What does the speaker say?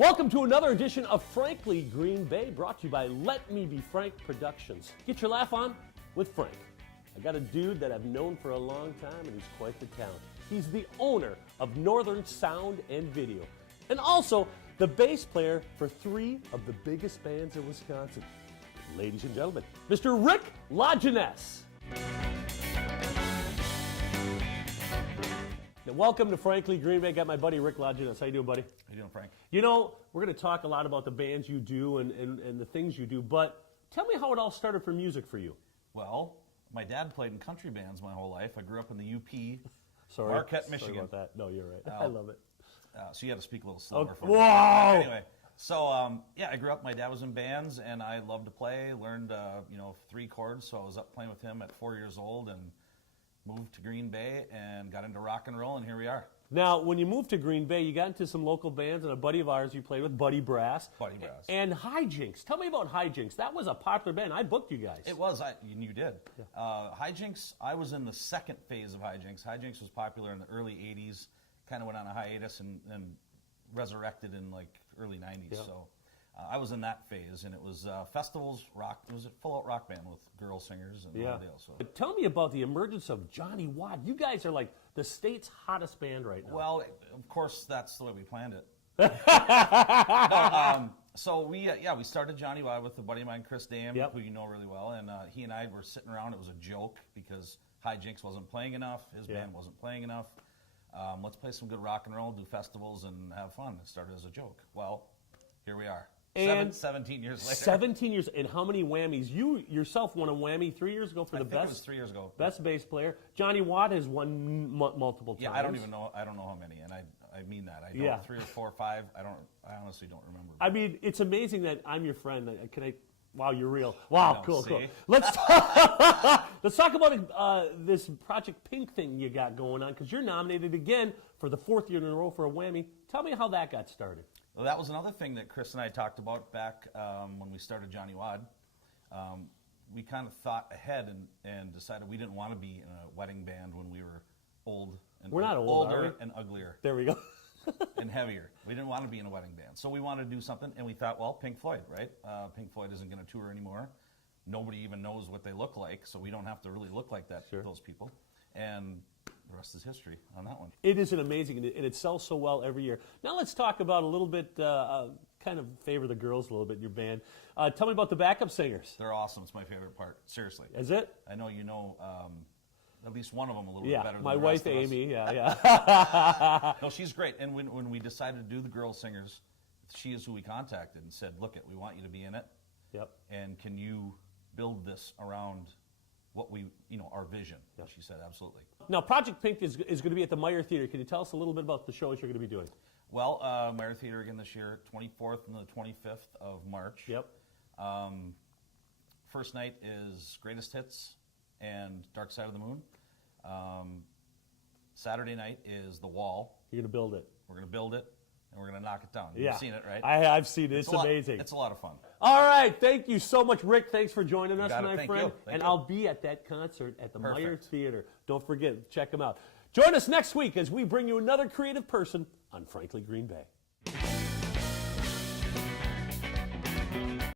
Welcome to another edition of Frankly Green Bay, brought to you by Let Me Be Frank Productions. Get your laugh on with Frank. I got a dude that I've known for a long time, and he's quite the talent. He's the owner of Northern Sound and Video, and also the bass player for three of the biggest bands in Wisconsin. Ladies and gentlemen, Mr. Rick LaJeunesse. Now, welcome to Frankly Green Bay. Got my buddy Rick LaJeunesse. How you doing, buddy? How you doing, Frank? You know, we're going to talk a lot about the bands you do and the things you do, but tell me how it all started for music for you. Well, my dad played in country bands my whole life. I grew up in the UP, Sorry, Marquette, sorry Michigan. about that. No, you're right. I love it. So you had to speak a little slower for me. Whoa! Anyway, so yeah, I grew up. My dad was in bands, and I loved to play. Learned 3 chords, so I was up playing with him at 4 years old, and moved to Green Bay and got into rock and roll, and here we are. Now, when you moved to Green Bay, you got into some local bands, and a buddy of ours you played with, Buddy Brass. Buddy Brass. And Hijinks. Tell me about Hijinks. That was a popular band. I booked you guys. It was. You did. Yeah. Hijinks, I was in the second phase of Hijinks. Hijinks was popular in the early 80s, kind of went on a hiatus and resurrected in like early 90s. Yeah. So I was in that phase, and it was festivals, rock. It was a full-out rock band with girl singers and all the deal. So. Tell me about the emergence of Johnny Watt. You guys are like the state's hottest band right now. Well, of course, that's the way we planned it. So we started Johnny Watt with a buddy of mine, Chris Dame, who you know really well, and he and I were sitting around. It was a joke because Hijinks wasn't playing enough. His band wasn't playing enough. Let's play some good rock and roll, do festivals, and have fun. It started as a joke. Well, here we are. And 17 years later. 17 years, and how many whammies? You yourself won a whammy 3 years ago for the best. It was 3 years ago. Best bass player. Johnny Watt has won multiple times. Yeah, I don't even know. I don't know how many, and I mean that. I don't 3 or 4 or 5. I honestly don't remember. I mean, it's amazing that I'm your friend. Can I? Wow, you're real. Wow, cool. See? Let's talk about this Project Pink thing you got going on, because you're nominated again for the 4th year in a row for a whammy. Tell me how that got started. Well, that was another thing that Chris and I talked about back when we started Johnny Watt. We kind of thought ahead and decided we didn't want to be in a wedding band when we were old. And we're not old, older and uglier. There we go. And heavier. We didn't want to be in a wedding band. So we wanted to do something, and we thought, well, Pink Floyd, right? Pink Floyd isn't going to tour anymore. Nobody even knows what they look like, so we don't have to really look like that. Those people. And the rest is history on that one. It is an amazing, and it sells so well every year. Now let's talk about a little bit, kind of favor the girls a little bit in your band. Tell me about the backup singers. They're awesome. It's my favorite part. Seriously. Is it? I know you know at least one of them a little bit better than my the wife rest of us. Amy. Yeah. No, she's great. And when we decided to do the girl singers, she is who we contacted and said, "Look, we want you to be in it. Yep. And can you build this around what we, our vision?" Yep. She said, "Absolutely." Now, Project Pink is going to be at the Meyer Theater. Can you tell us a little bit about the shows you're going to be doing? Well, Meyer Theater again this year, 24th and the 25th of March. Yep. First night is Greatest Hits and Dark Side of the Moon. Saturday night is The Wall. You're going to build it. We're going to build it, and we're going to knock it down. You've seen it, right? I've seen it. It's amazing. It's a lot of fun. All right. Thank you so much, Rick. Thanks for joining us, my Thank friend. you. And I'll be at that concert at the Meyer Theater. Don't forget, check them out. Join us next week as we bring you another creative person on Frankly Green Bay.